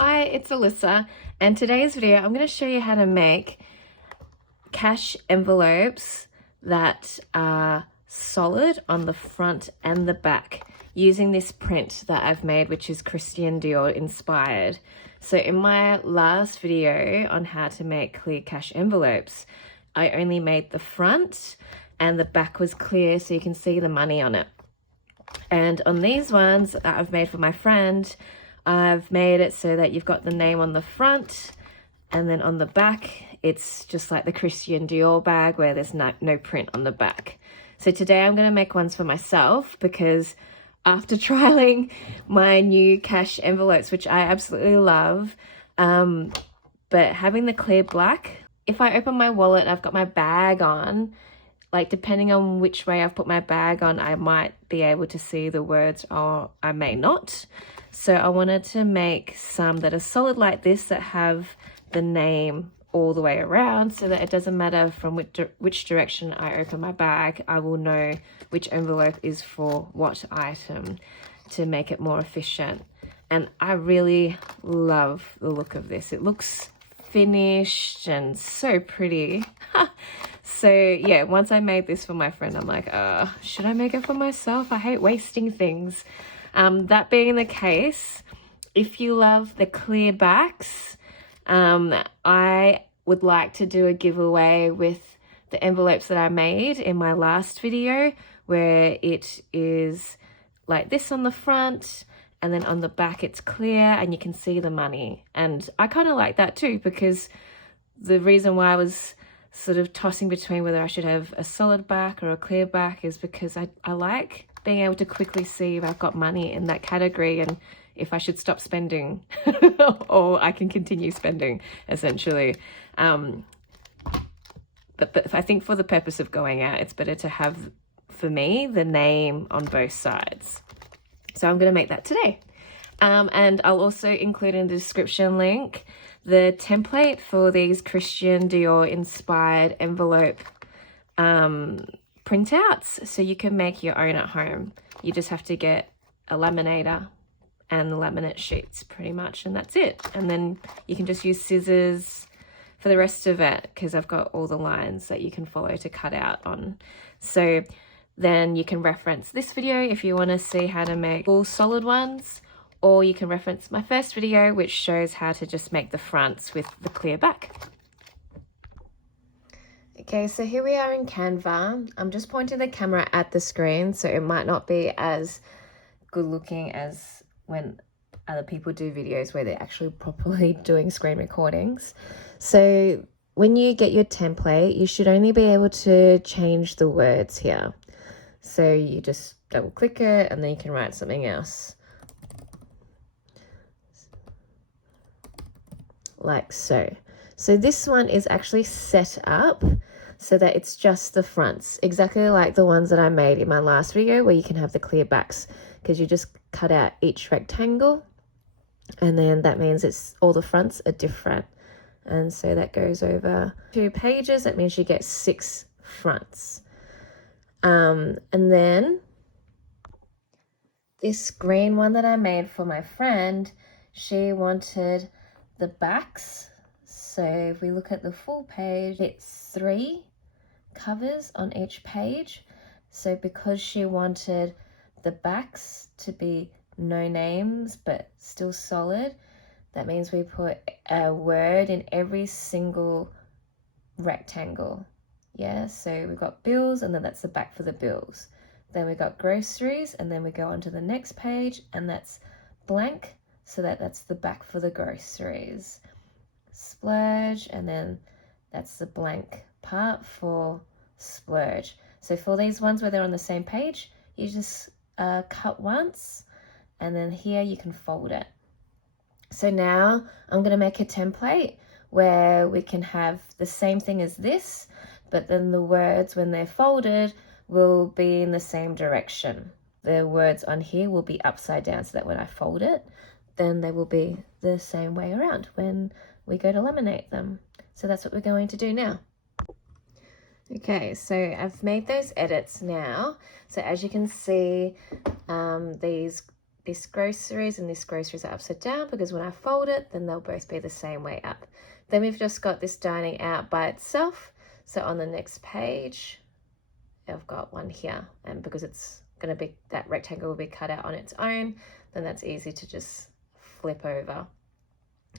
Hi, it's Alyssa, and today's video I'm going to show you how to make cash envelopes that are solid on the front and the back using this print that I've made, which is Christian Dior Inspired. So in my last video on how to make clear cash envelopes, I only made the front and the back was clear so you can see the money on it. And on these ones that I've made for my friend, I've made it so that you've got the name on the front, and then on the back it's just like the Christian Dior bag where there's no print on the back. So today I'm going to make ones for myself because after trialing my new cash envelopes, which I absolutely love, but having the clear black, if I open my wallet and I've got my bag on, like depending on which way I've put my bag on, I might be able to see the words or I may not. So I wanted to make some that are solid like this that have the name all the way around so that it doesn't matter from which direction I open my bag, I will know which envelope is for what item to make it more efficient. And I really love the look of this. It looks finished and so pretty. So yeah, once I made this for my friend, I'm like, should I make it for myself? I hate wasting things. That being the case, if you love the clear backs, I would like to do a giveaway with the envelopes that I made in my last video, where it is like this on the front and then on the back it's clear and you can see the money. And I kind of like that too, because the reason why I was sort of tossing between whether I should have a solid back or a clear back is because I like being able to quickly see if I've got money in that category and if I should stop spending or I can continue spending, essentially. But I think for the purpose of going out, it's better to have, for me, the name on both sides. So I'm going to make that today. And I'll also include in the description link the template for these Christian Dior Inspired envelope printouts, so you can make your own at home. You just have to get a laminator and the laminate sheets pretty much, and that's it. And then you can just use scissors for the rest of it because I've got all the lines that you can follow to cut out on. So then you can reference this video if you want to see how to make all solid ones, or you can reference my first video which shows how to just make the fronts with the clear back. Okay, so here we are in Canva. I'm just pointing the camera at the screen, so it might not be as good looking as when other people do videos where they're actually properly doing screen recordings. So when you get your template, you should only be able to change the words here. So you just double click it and then you can write something else. Like so. So this one is actually set up so that it's just the fronts, exactly like the ones that I made in my last video where you can have the clear backs, because you just cut out each rectangle and then that means it's all the fronts are different. And so that goes over 2 pages. That means you get 6 fronts. And then this green one that I made for my friend, she wanted the backs. So if we look at the full page, it's 3 covers on each page. So because she wanted the backs to be no names but still solid, that means we put a word in every single rectangle. Yeah, so we've got bills and then that's the back for the bills. Then we got groceries and then we go on to the next page and that's blank, so that's the back for the groceries. Splurge, and then that's the blank part for splurge. So for these ones where they're on the same page, you just cut once and then here you can fold it. So now I'm going to make a template where we can have the same thing as this, but then the words when they're folded will be in the same direction. The words on here will be upside down so that when I fold it, then they will be the same way around when we go to laminate them. So that's what we're going to do now. Okay, so I've made those edits now. So as you can see, these this groceries and this groceries are upside down, because when I fold it, then they'll both be the same way up. Then we've just got this dining out by itself. So on the next page, I've got one here, and because it's going to be, that rectangle will be cut out on its own, then that's easy to just flip over.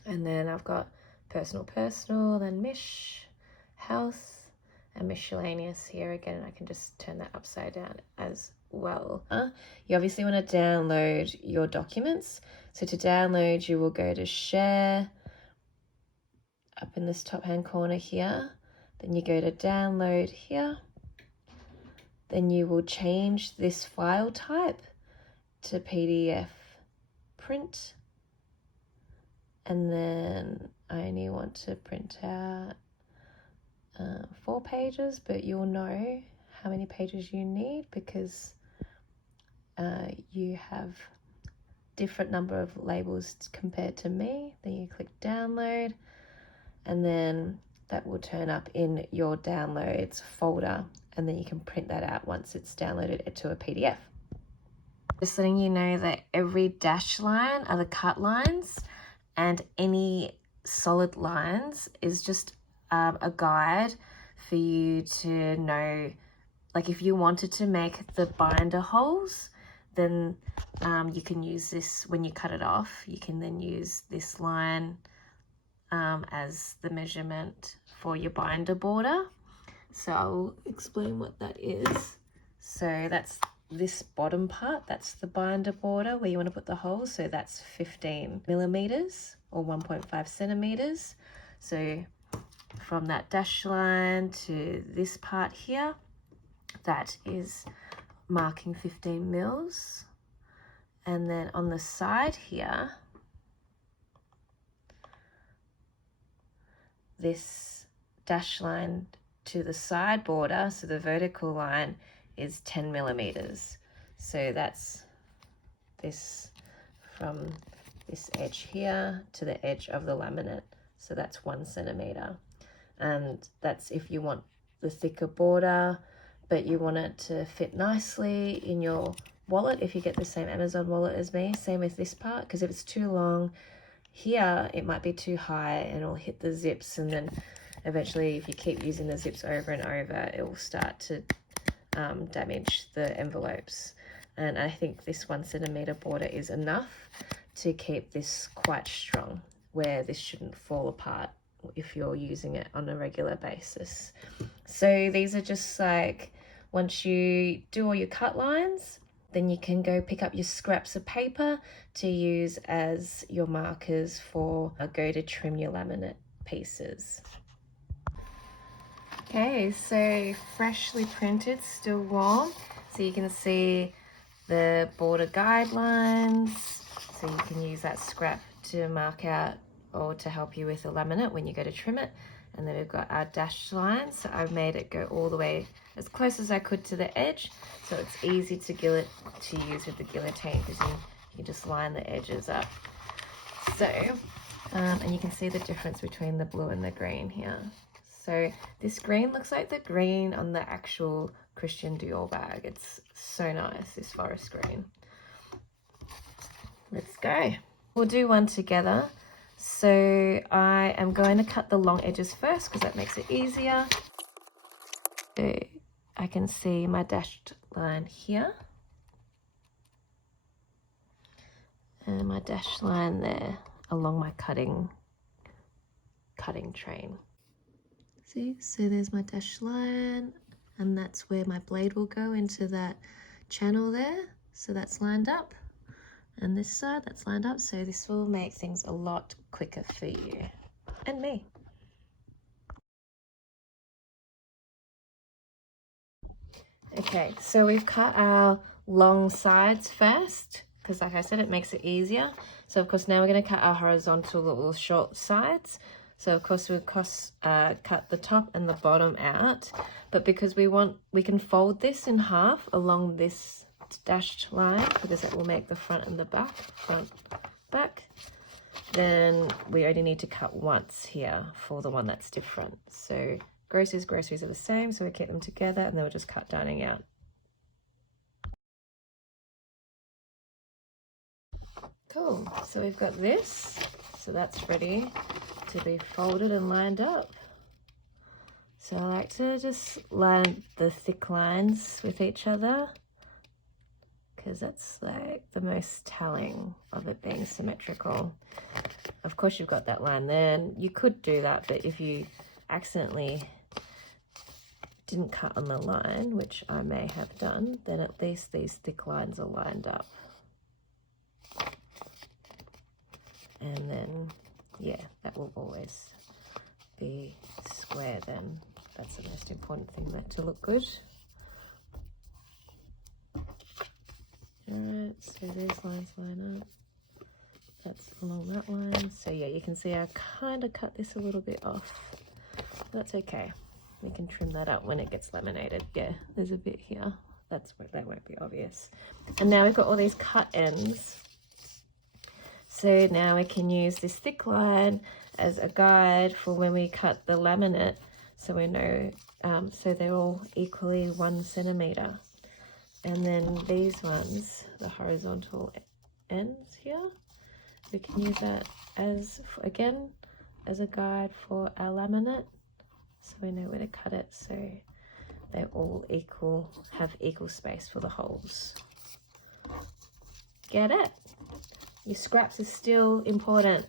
And then I've got personal, then mish, house, and miscellaneous here again. I can just turn that upside down as well. You obviously want to download your documents. So to download, you will go to share up in this top hand corner here. Then you go to download here. Then you will change this file type to PDF print. And then I only want to print out 4 pages, but you'll know how many pages you need because you have different number of labels compared to me. Then you click download, and then that will turn up in your downloads folder, and then you can print that out once it's downloaded to a PDF. Just letting you know that every dash line are the cut lines, and any solid lines is just a guide for you to know, like if you wanted to make the binder holes, then you can use this when you cut it off. You can then use this line as the measurement for your binder border. So I'll explain what that is. So that's this bottom part, that's the binder border where you want to put the holes. So that's 15 millimeters or 1.5 centimeters. So from that dash line to this part here, that is marking 15 mils. And then on the side here, this dash line to the side border, so the vertical line is 10 millimeters. So that's this from this edge here to the edge of the laminate. So that's 1 centimeter. And that's if you want the thicker border, but you want it to fit nicely in your wallet. If you get the same Amazon wallet as me, same with this part, because if it's too long here, it might be too high and it'll hit the zips, and then eventually if you keep using the zips over and over, it will start to damage the envelopes. And I think this 1 centimeter border is enough to keep this quite strong, where this shouldn't fall apart if you're using it on a regular basis. So these are just like, once you do all your cut lines, then you can go pick up your scraps of paper to use as your markers for go to trim your laminate pieces. Okay, so freshly printed, still warm. So you can see the border guidelines. So you can use that scrap to mark out or to help you with the laminate when you go to trim it. And then we've got our dashed lines. So I've made it go all the way as close as I could to the edge, so it's easy to use with the guillotine, because you just line the edges up. So, and you can see the difference between the blue and the green here. So this green looks like the green on the actual Christian Dior bag. It's so nice, this forest green. Let's go. We'll do one together. So I am going to cut the long edges first because that makes it easier. So I can see my dashed line here and my dashed line there along my cutting train. See, so there's my dashed line, and that's where my blade will go into that channel there. So that's lined up. And this side, that's lined up, so this will make things a lot quicker for you and me. Okay, so we've cut our long sides first, because like I said, it makes it easier. So of course now we're going to cut our horizontal little short sides. So of course we'll cut the top and the bottom out, but because we can fold this in half along this dashed line, because that will make the front and the back, front, back. Then we only need to cut once here for the one that's different. So groceries are the same, so we keep them together, and then we'll just cut dining out. Cool, so we've got this, so that's ready to be folded and lined up. So I like to just line the thick lines with each other because that's like the most telling of it being symmetrical. Of course you've got that line there, and you could do that, but if you accidentally didn't cut on the line, which I may have done, then at least these thick lines are lined up. And then, yeah, that will always be square then. That's the most important thing, that to look good. Alright, so these lines line up. That's along that line. So yeah, you can see I kind of cut this a little bit off. That's okay. We can trim that up when it gets laminated. Yeah, there's a bit here. That won't be obvious. And now we've got all these cut ends. So now we can use this thick line as a guide for when we cut the laminate, so we know, so they're all equally 1 centimeter. And then these ones, the horizontal ends here, we can use that as, again, as a guide for our laminate, so we know where to cut it, so they're all equal, have equal space for the holes. Get it? Your scraps are still important.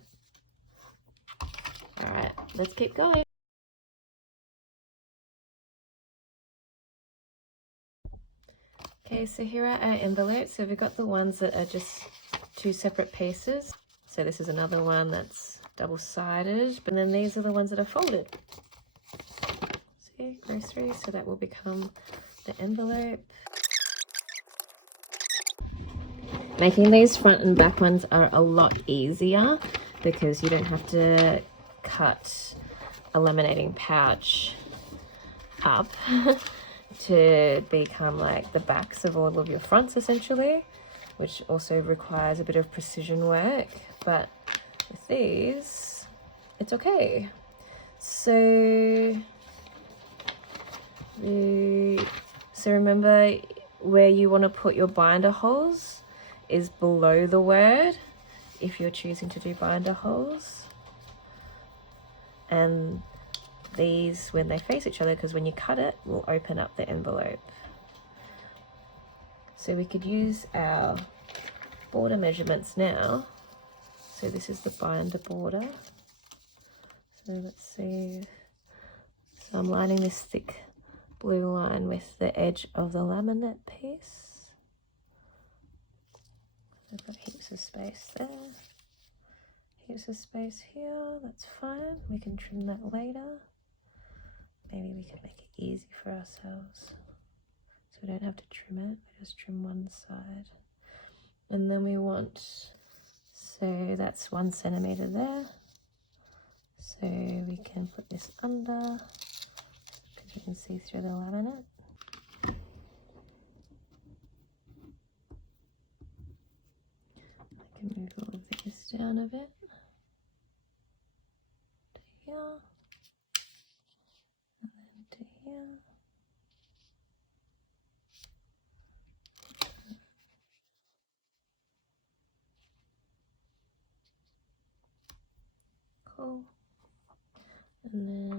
All right, let's keep going. Okay, so here are our envelopes. So we've got the ones that are just 2 separate pieces. So this is another one that's double-sided, but then these are the ones that are folded. See, goes through, so that will become the envelope. Making these front and back ones are a lot easier because you don't have to cut a laminating pouch up to become like the backs of all of your fronts essentially, which also requires a bit of precision work, but with these it's okay. So remember where you want to put your binder holes is below the word if you're choosing to do binder holes, and these, when they face each other, because when you cut it, will open up the envelope. So we could use our border measurements now. So this is the binder border. So let's see. So I'm lining this thick blue line with the edge of the laminate piece. I've got heaps of space there. Heaps of space here, that's fine. We can trim that later. Maybe we could make it easy for ourselves, so we don't have to trim it, we just trim one side. And then we want, so that's 1 centimeter there. So we can put this under, because you can see through the laminate. I can move all of these down a bit. To here. To here. Cool. And then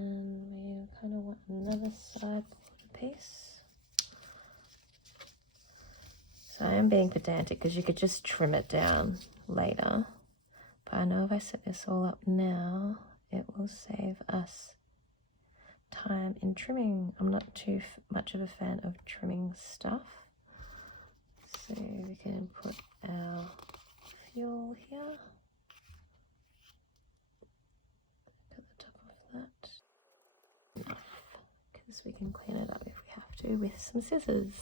we kind of want another side piece. So I am being pedantic because you could just trim it down later. But I know if I set this all up now, it will save us time in trimming. I'm not too much of a fan of trimming stuff. So we can put our fuel here. At the top of that. Enough, because we can clean it up if we have to with some scissors.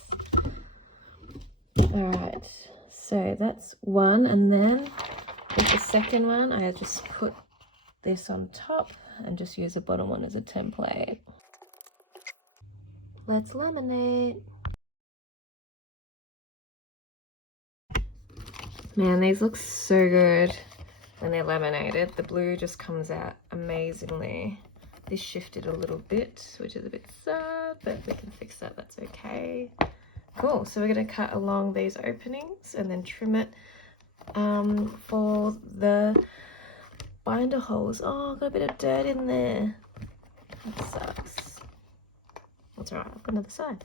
Alright, so that's one, and then with the second one, I just put this on top and just use the bottom one as a template. Let's laminate. Man, these look so good when they're laminated. The blue just comes out amazingly. This shifted a little bit, which is a bit sad, but we can fix that, that's okay. Cool, so we're going to cut along these openings and then trim it for the binder holes. Oh, got a bit of dirt in there. That sucks. That's alright, I've got another side.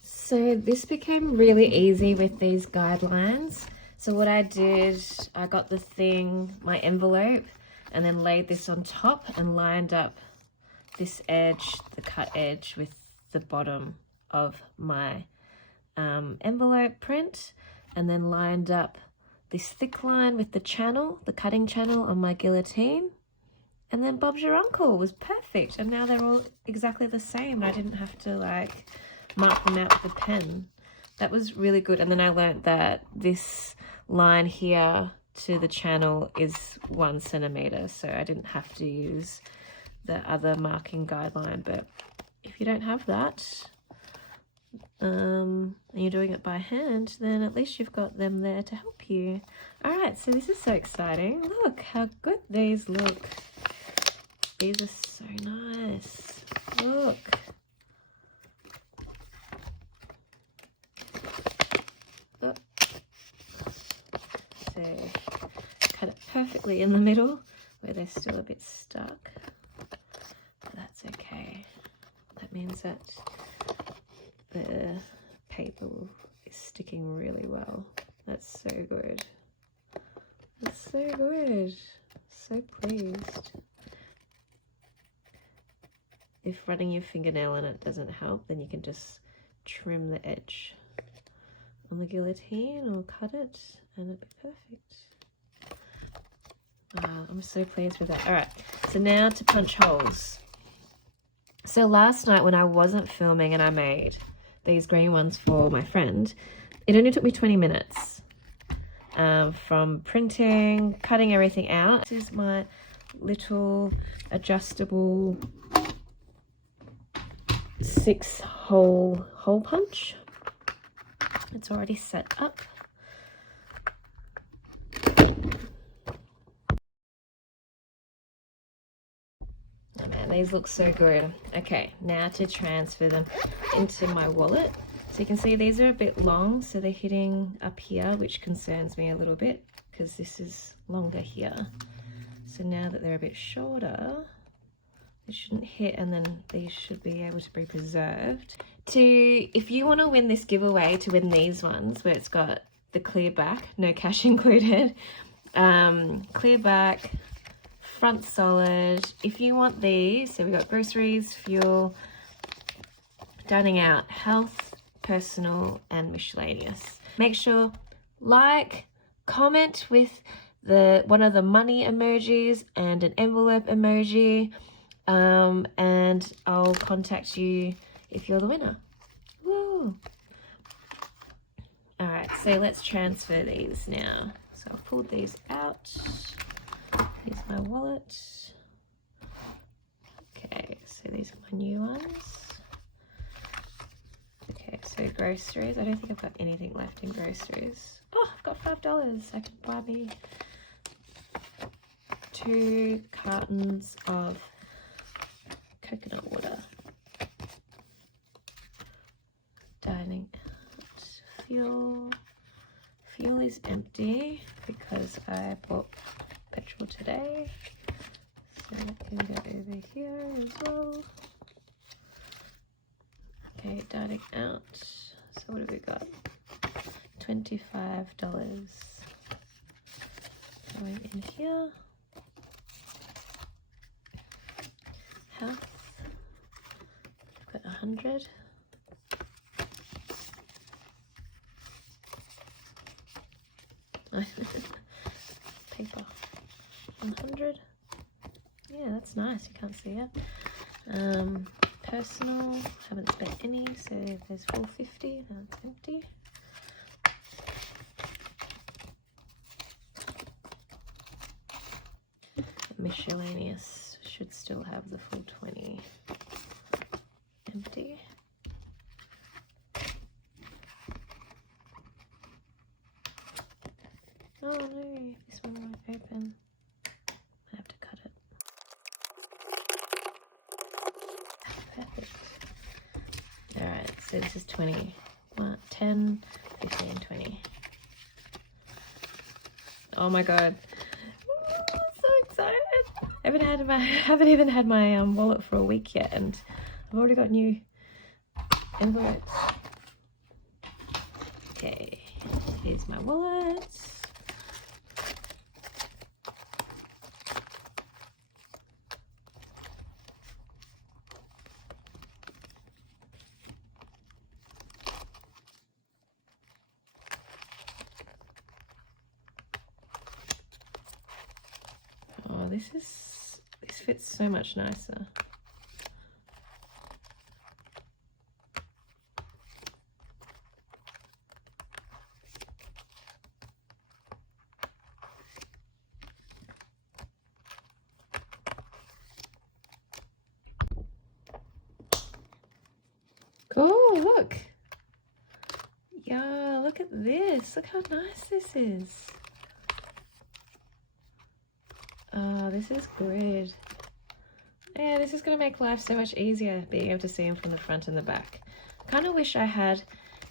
So this became really easy with these guidelines. So what I did, I got the thing, my envelope, and then laid this on top and lined up this edge, the cut edge, with the bottom of my envelope print, and then lined up this thick line with the channel, the cutting channel on my guillotine, and then Bob's your uncle was perfect. And now they're all exactly the same. I didn't have to like mark them out with a pen. That was really good. And then I learned that this line here to the channel is 1 centimeter, so I didn't have to use the other marking guideline. But if you don't have that, and you're doing it by hand, then at least you've got them there to help you. All right, so this is so exciting. Look how good these look. These are so nice. Look. Oh. So cut it perfectly in the middle where they're still a bit stuck. That's okay. That means that the paper is sticking really well. That's so good. That's so good. So pleased. If running your fingernail on it doesn't help, then you can just trim the edge on the guillotine or cut it and it'll be perfect. Wow, I'm so pleased with that. All right, so now to punch holes. So last night when I wasn't filming and I made these green ones for my friend, it only took me 20 minutes from printing, cutting everything out. This is my little adjustable 6-hole hole punch. It's already set up. Oh man, these look so good. Okay, now to transfer them into my wallet. So you can see these are a bit long, so they're hitting up here, which concerns me a little bit because this is longer here. So now that they're a bit shorter, they shouldn't hit, and then these should be able to be preserved. If you want to win this giveaway, to win these ones where it's got the clear back, no cash included, clear back, front solid. If you want these, so we got groceries, fuel, dining out, health, personal, and miscellaneous. Make sure like, comment with one of the money emojis and an envelope emoji, and I'll contact you if you're the winner. Woo! All right, so let's transfer these now. So I've pulled these out. Here's my wallet. Okay, so these are my new ones. Okay, so groceries. I don't think I've got anything left in groceries. Oh, I've got $5. I can buy me 2 cartons of coconut water. Dining out. Fuel is empty because I bought petrol today, so I can go over here as well. Okay, dining out. So what have we got? $25 going in here. Health, I've got 100. Paper, 100. Yeah, that's nice. You can't see it. Personal, haven't spent any, so there's 450. That's empty. Miscellaneous should still have the full 20. Empty. Oh no, this one won't open. I have to cut it. So this is 20, 10, 15, 20. Oh my god. I'm so excited. I haven't even had my wallet for a week yet, and I've already got new envelopes. Okay, here's my wallet. Oh, this fits so much nicer. Cool, look. Yeah, look at this. Look how nice this is. Oh, this is good. Yeah, this is going to make life so much easier, being able to see them from the front and the back. Kind of wish I had,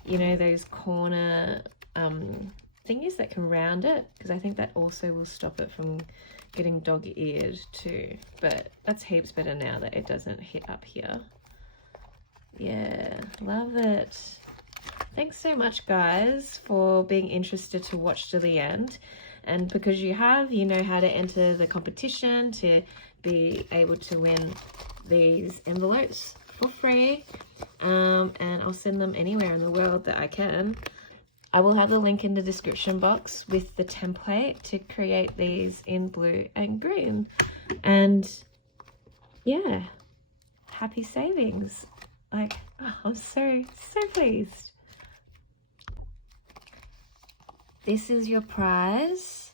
you know, those corner thingies that can round it, because I think that also will stop it from getting dog-eared too. But that's heaps better now that it doesn't hit up here. Yeah, love it. Thanks so much, guys, for being interested to watch to the end. And because you have, you know how to enter the competition to be able to win these envelopes for free. And I'll send them anywhere in the world that I can. I will have the link in the description box with the template to create these in blue and green. And yeah, happy savings. Like, oh, I'm so pleased. This is your prize.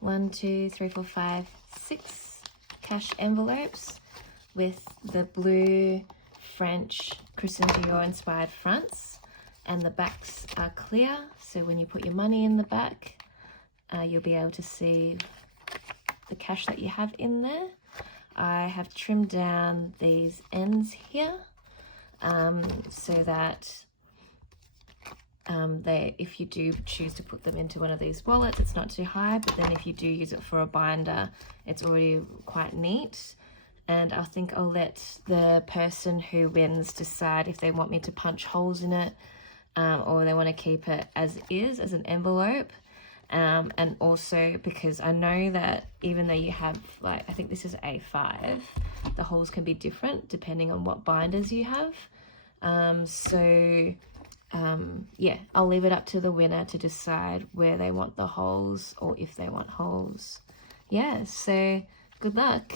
1, 2, 3, 4, 5, 6 cash envelopes with the blue French Christian Dior inspired fronts, and the backs are clear, so when you put your money in the back, you'll be able to see the cash that you have in there. I have trimmed down these ends here so that if you do choose to put them into one of these wallets, it's not too high, but then if you do use it for a binder, it's already quite neat. And I think I'll let the person who wins decide if they want me to punch holes in it or they want to keep it as is, as an envelope. And also because I know that even though you have, like, I think this is A5, the holes can be different depending on what binders you have. Yeah, I'll leave it up to the winner to decide where they want the holes or if they want holes. Yeah, so good luck.